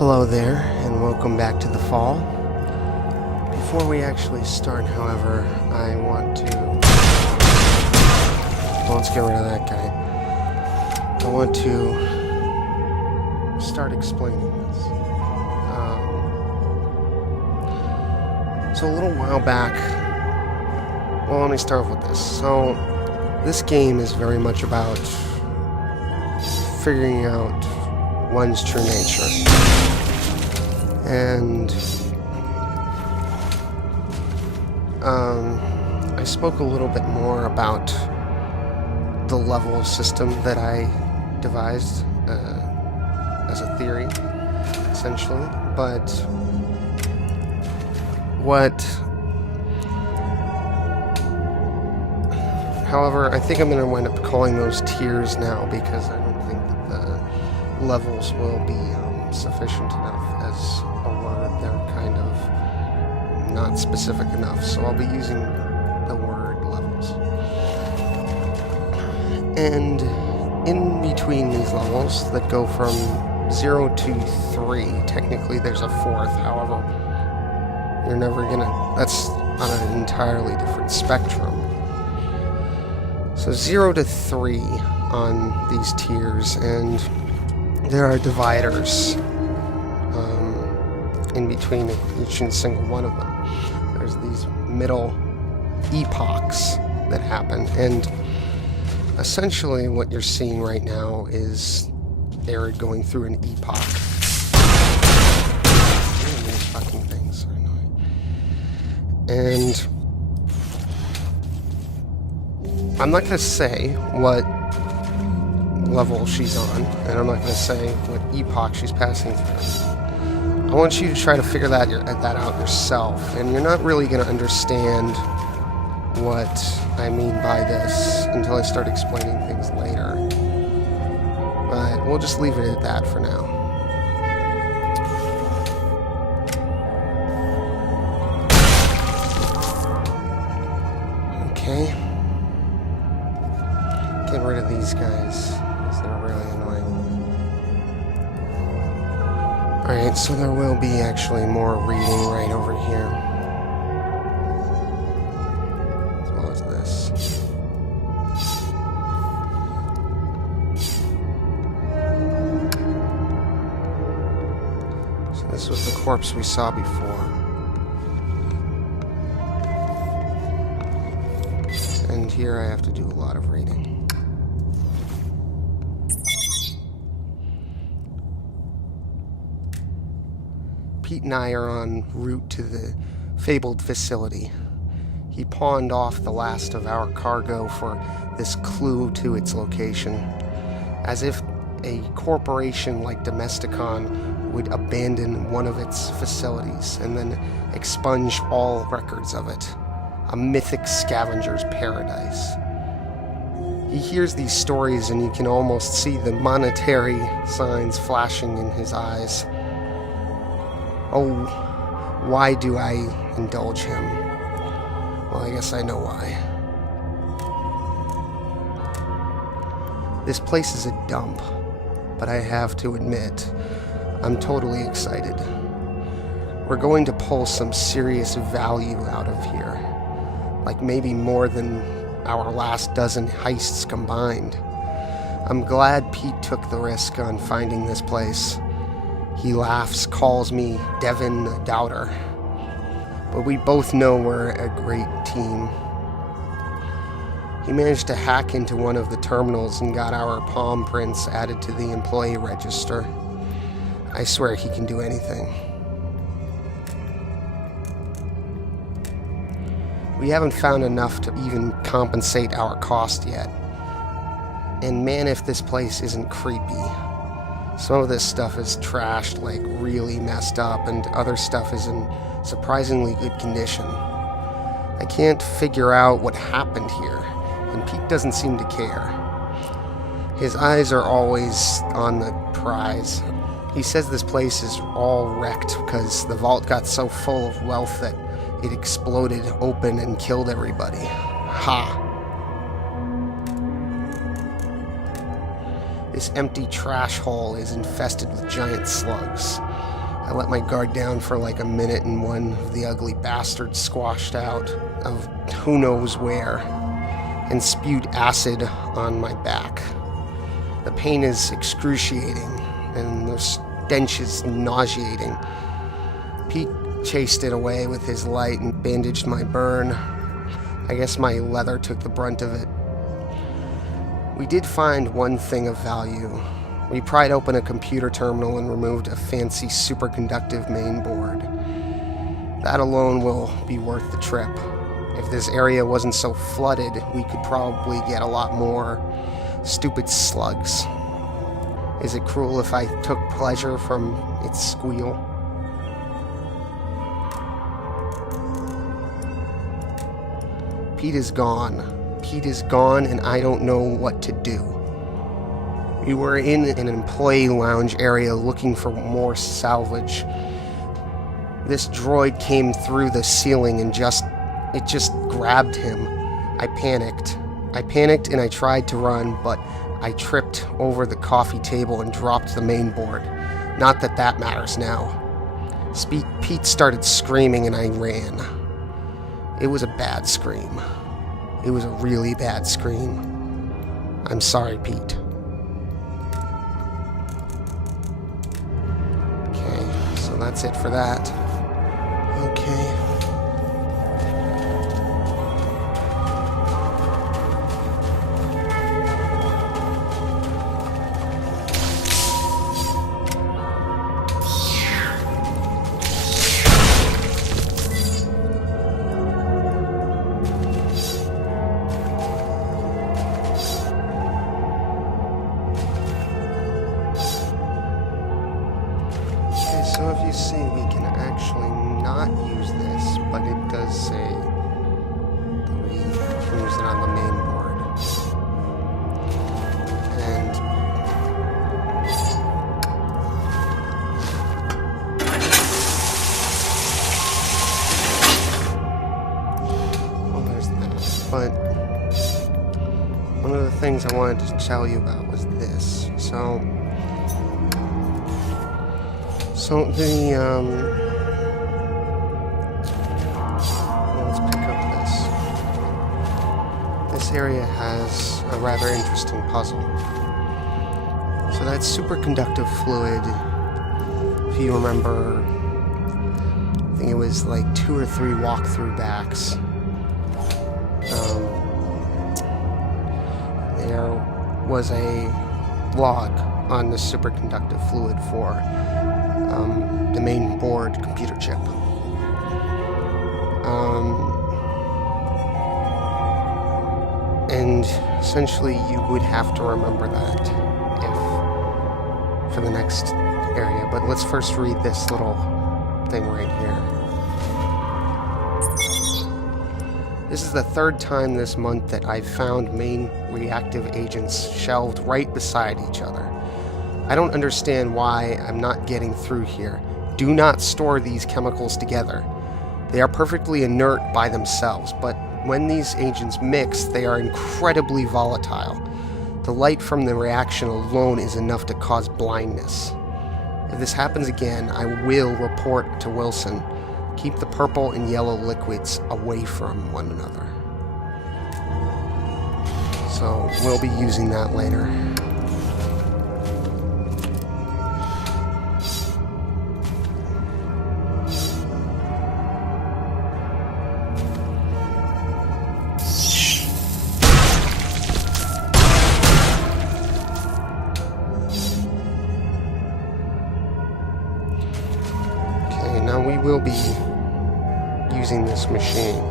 Hello there, and welcome back to the fall. Before we actually start, however, I want to... Well, let's get rid of that guy. I want to start explaining this. So a little while back... Well, let me start with this. So, this game is very much about figuring out one's true nature. And I spoke a little bit more about the level system that I devised as a theory, essentially. But however, I think I'm going to wind up calling those tiers now because I don't think that the levels will be sufficient enough as a word. They're kind of not specific enough, so I'll be using the word levels. And in between these levels that go from 0 to 3, technically there's a 4th, however, you're never gonna, that's on an entirely different spectrum. So 0 to 3 on these tiers, and there are dividers in between each and single one of them. There's these middle epochs that happen, and essentially what you're seeing right now is Arid going through an epoch. These fucking things are annoying. And I'm not going to say what level she's on, and I'm not going to say what epoch she's passing through. I want you to try to figure that out yourself, and you're not really going to understand what I mean by this until I start explaining things later. But we'll just leave it at that for now. Okay. Get rid of these guys, because they're really annoying. Alright, so there will be actually more reading right over here. As well as this. So this was the corpse we saw before. And here I have to do a lot of reading. Pete and I are en route to the fabled facility. He pawned off the last of our cargo for this clue to its location, as if a corporation like Domesticon would abandon one of its facilities and then expunge all records of it. A mythic scavenger's paradise. He hears these stories and you can almost see the monetary signs flashing in his eyes. Oh, why do I indulge him? Well, I guess I know why. This place is a dump, but I have to admit, I'm totally excited. We're going to pull some serious value out of here. Like maybe more than our last dozen heists combined. I'm glad Pete took the risk on finding this place. He laughs, calls me Devin the Doubter. But we both know we're a great team. He managed to hack into one of the terminals and got our palm prints added to the employee register. I swear he can do anything. We haven't found enough to even compensate our cost yet. And man, if this place isn't creepy. Some of this stuff is trashed, like really messed up, and other stuff is in surprisingly good condition. I can't figure out what happened here, and Pete doesn't seem to care. His eyes are always on the prize. He says this place is all wrecked because the vault got so full of wealth that it exploded open and killed everybody. Ha! This empty trash hole is infested with giant slugs. I let my guard down for like a minute and one of the ugly bastards squashed out of who knows where and spewed acid on my back. The pain is excruciating and the stench is nauseating. Pete chased it away with his light and bandaged my burn. I guess my leather took the brunt of it. We did find one thing of value. We pried open a computer terminal and removed a fancy superconductive main board. That alone will be worth the trip. If this area wasn't so flooded, we could probably get a lot more stupid slugs. Is it cruel if I took pleasure from its squeal? Pete is gone. Pete is gone, and I don't know what to do. We were in an employee lounge area looking for more salvage. This droid came through the ceiling and it just grabbed him. I panicked and I tried to run, but I tripped over the coffee table and dropped the main board. Not that that matters now. Pete started screaming and I ran. It was a bad scream. It was a really bad scream. I'm sorry, Pete. Okay, so that's it for that. Okay. So if you see, we can actually not use this, but it does say that we can use it on the main board. And well, there's that. But one of the things I wanted to tell you about was this. So the, let's pick up this. This area has a rather interesting puzzle. So that superconductive fluid, if you remember, I think it was like 2 or 3 walkthrough backs. There was a log on the superconductive fluid for the main board computer chip. And essentially you would have to remember that for the next area. But let's first read this little thing right here. This is the 3rd time this month that I've found main reactive agents shelved right beside each other. I don't understand why I'm not getting through here. Do not store these chemicals together. They are perfectly inert by themselves, but when these agents mix, they are incredibly volatile. The light from the reaction alone is enough to cause blindness. If this happens again, I will report to Wilson. Keep the purple and yellow liquids away from one another. So we'll be using that later. Now we will be using this machine.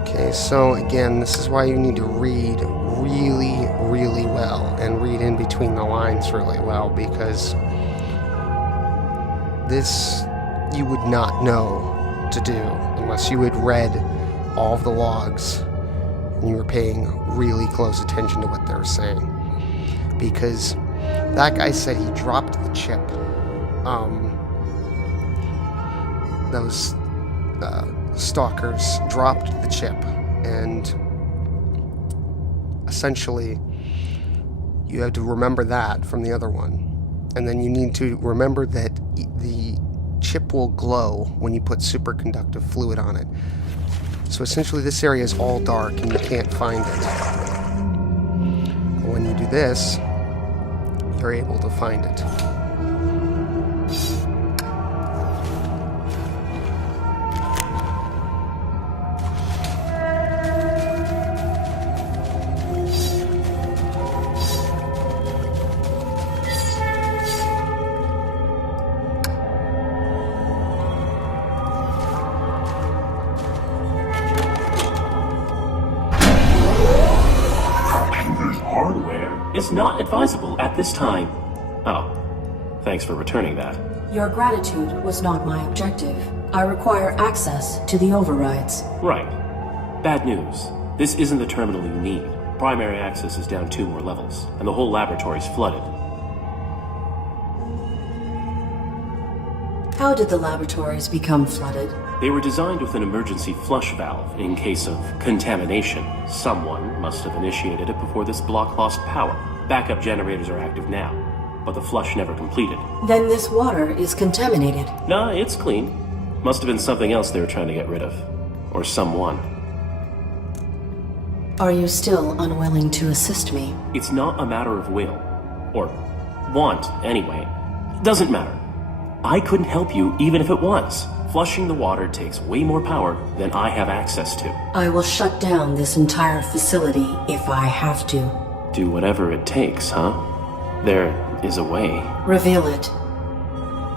Okay, so again, this is why you need to read really, really well and read in between the lines really well, because this you would not know to do unless you had read all of the logs and you were paying really close attention to what they were saying, because that guy said he dropped the chip those stalkers dropped the chip, and essentially you have to remember that from the other one. And then you need to remember that the chip will glow when you put superconductive fluid on it. So essentially this area is all dark and you can't find it. But when you do this, you're able to find it. Is not advisable at this time. Oh, thanks for returning that. Your gratitude was not my objective. I require access to the overrides. Right. Bad news. This isn't the terminal you need. Primary access is down 2 more levels, and the whole laboratory's flooded. How did the laboratories become flooded? They were designed with an emergency flush valve in case of contamination. Someone must have initiated it before this block lost power. Backup generators are active now, but the flush never completed. Then this water is contaminated. Nah, it's clean. Must have been something else they were trying to get rid of. Or someone. Are you still unwilling to assist me? It's not a matter of will. Or want, anyway. Doesn't matter. I couldn't help you even if it was. Flushing the water takes way more power than I have access to. I will shut down this entire facility if I have to. Do whatever it takes, huh? There is a way. Reveal it.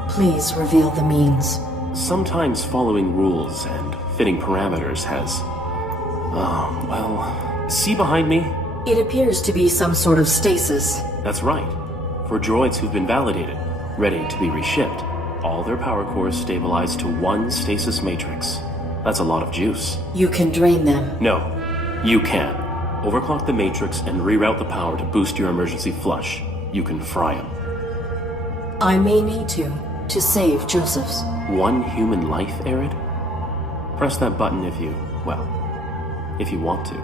Please reveal the means. Sometimes following rules and fitting parameters has... see behind me? It appears to be some sort of stasis. That's right. For droids who've been validated, ready to be reshipped, all their power cores stabilize to one stasis matrix. That's a lot of juice. You can drain them. No, you can. Overclock the matrix and reroute the power to boost your emergency flush. You can fry them. I may need to save Joseph's. One human life, Arid? Press that button if you want to.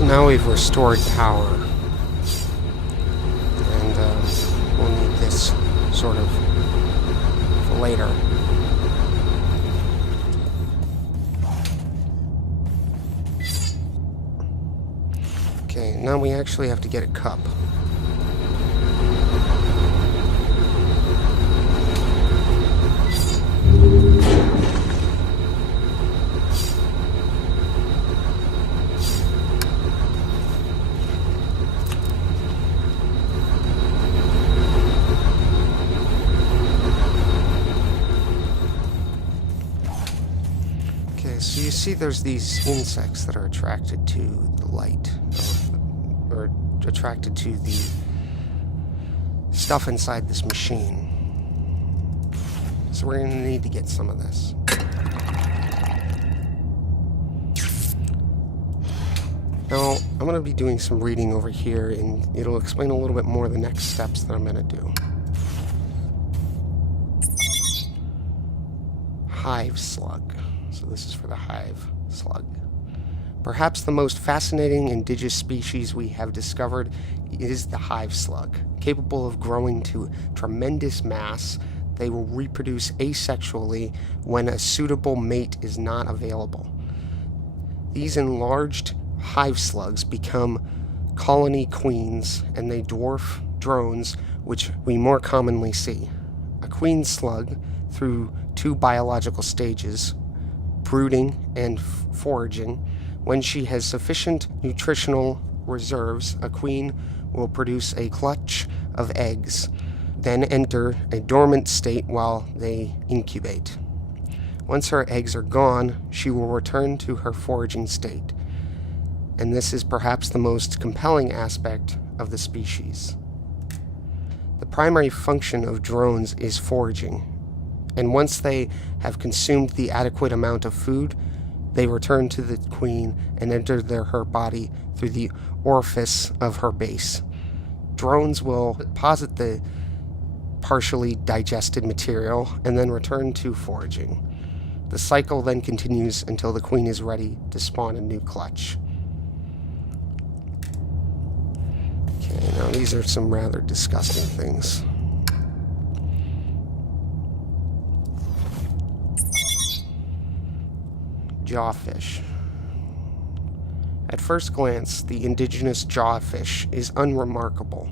Now we've restored power, and we'll need this sort of for later. Okay, now we actually have to get a cup. So you see there's these insects that are attracted to the light, or attracted to the stuff inside this machine. So we're going to need to get some of this. Now, I'm going to be doing some reading over here, and it'll explain a little bit more of the next steps that I'm going to do. Hive slug. So this is for the hive slug. Perhaps the most fascinating indigenous species we have discovered is the hive slug. Capable of growing to tremendous mass, they will reproduce asexually when a suitable mate is not available. These enlarged hive slugs become colony queens, and they dwarf drones, which we more commonly see. A queen slug, through 2 biological stages, brooding and foraging. When she has sufficient nutritional reserves, a queen will produce a clutch of eggs. then enter a dormant state while they incubate. Once her eggs are gone, she will return to her foraging state, and this is perhaps the most compelling aspect of the species. The primary function of drones is foraging, and once they have consumed the adequate amount of food, they return to the queen and enter her body through the orifice of her base. Drones will deposit the partially digested material and then return to foraging. The cycle then continues until the queen is ready to spawn a new clutch. Okay, now these are some rather disgusting things. Jawfish. At first glance, the indigenous jawfish is unremarkable.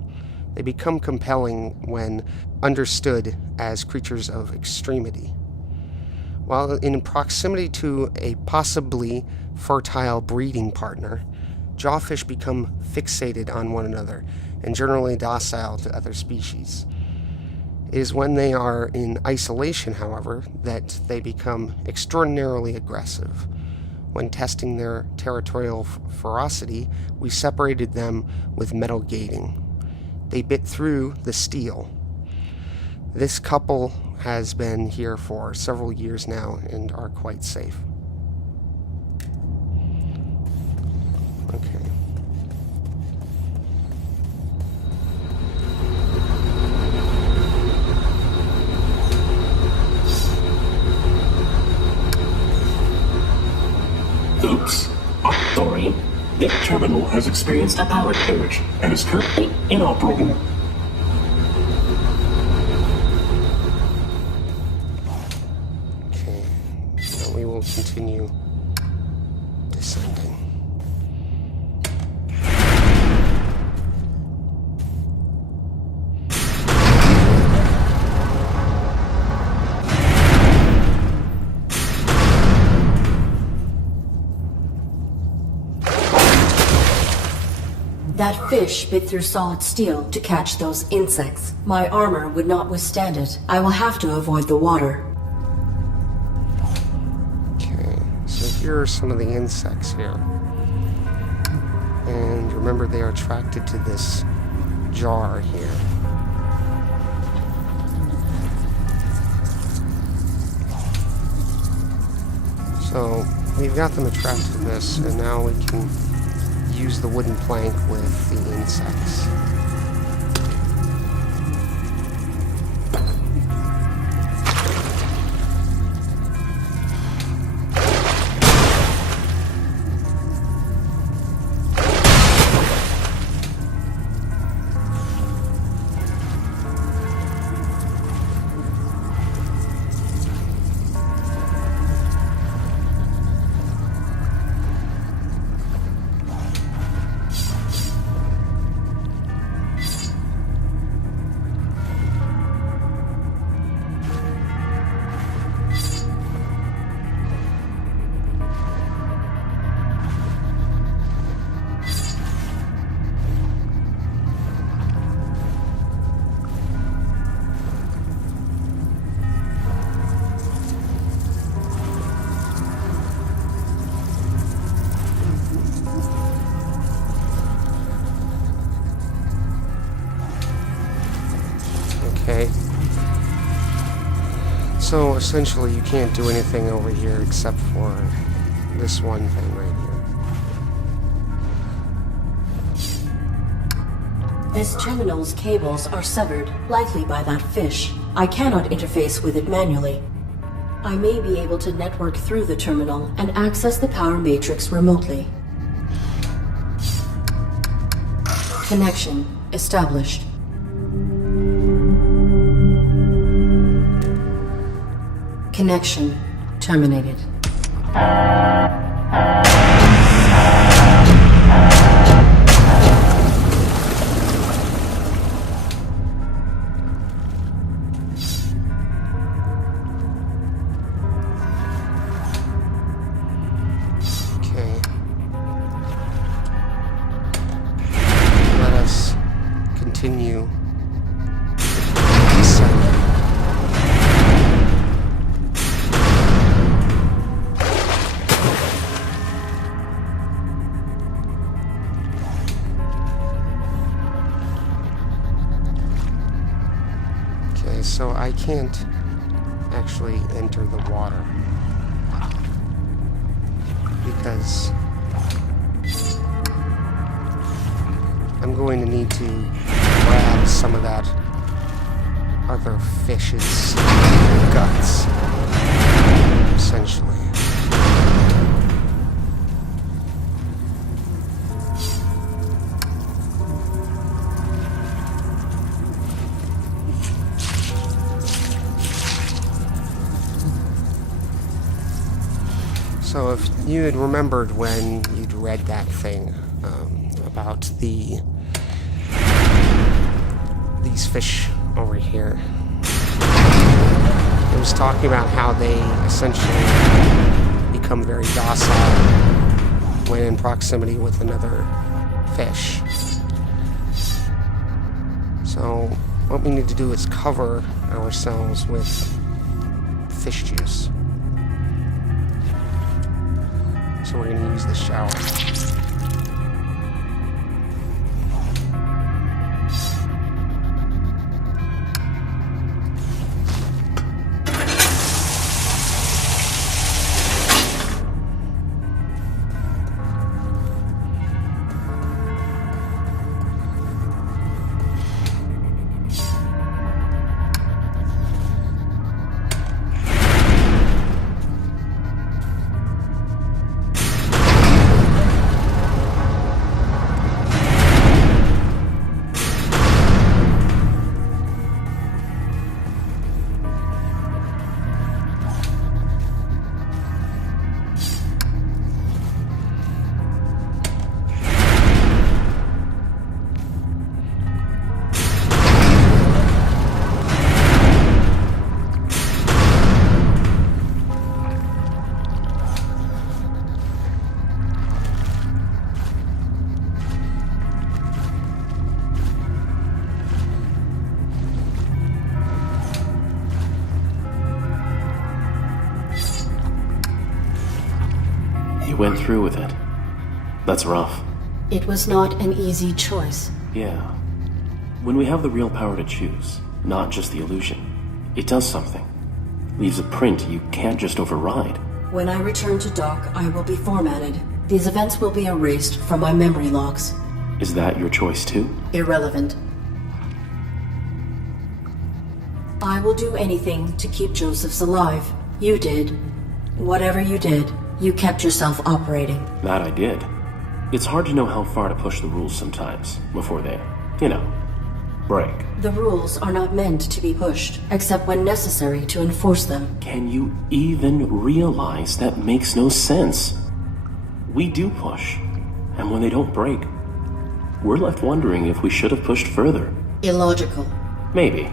They become compelling when understood as creatures of extremity. While in proximity to a possibly fertile breeding partner, jawfish become fixated on one another and generally docile to other species. It is when they are in isolation, however, that they become extraordinarily aggressive. When testing their territorial ferocity, we separated them with metal gating. They bit through the steel. This couple has been here for several years now and are quite safe. Okay. Oops. Sorry. The terminal has experienced a power surge and is currently inoperable. Okay. Now we will continue descending. That fish bit through solid steel to catch those insects. My armor would not withstand it. I will have to avoid the water. Okay, so here are some of the insects here. And remember, they are attracted to this jar here. So we've got them attracted to this, and now we can use the wooden plank with the insects. Okay. So essentially you can't do anything over here except for this one thing right here. This terminal's cables are severed, likely by that fish. I cannot interface with it manually. I may be able to network through the terminal and access the power matrix remotely. Connection established. Connection terminated. Okay. Let us continue so I can't actually enter the water because I'm going to need to grab some of that other fish's guts, essentially. So if you had remembered when you'd read that thing about these fish over here, it was talking about how they essentially become very docile when in proximity with another fish. So what we need to do is cover ourselves with fish juice. So we're going to use the shower. You went through with it. That's rough. It was not an easy choice. Yeah. When we have the real power to choose, not just the illusion, it does something. Leaves a print you can't just override. When I return to dock, I will be formatted. These events will be erased from my memory logs. Is that your choice too? Irrelevant. I will do anything to keep Josephs alive. You did. Whatever you did, you kept yourself operating. That I did. It's hard to know how far to push the rules sometimes, before they, break. The rules are not meant to be pushed, except when necessary to enforce them. Can you even realize that makes no sense? We do push, and when they don't break, we're left wondering if we should have pushed further. Illogical. Maybe.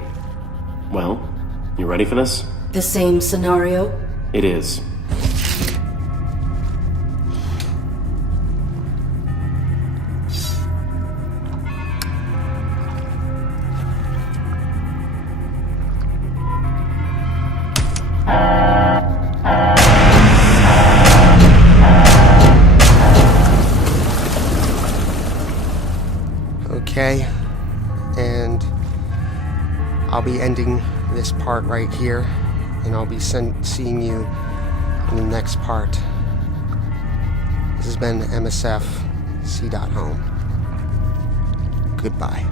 Well, you ready for this? The same scenario? It is. Okay, and I'll be ending this part right here, and I'll be seeing you in the next part. This has been MSF C.Home. Goodbye.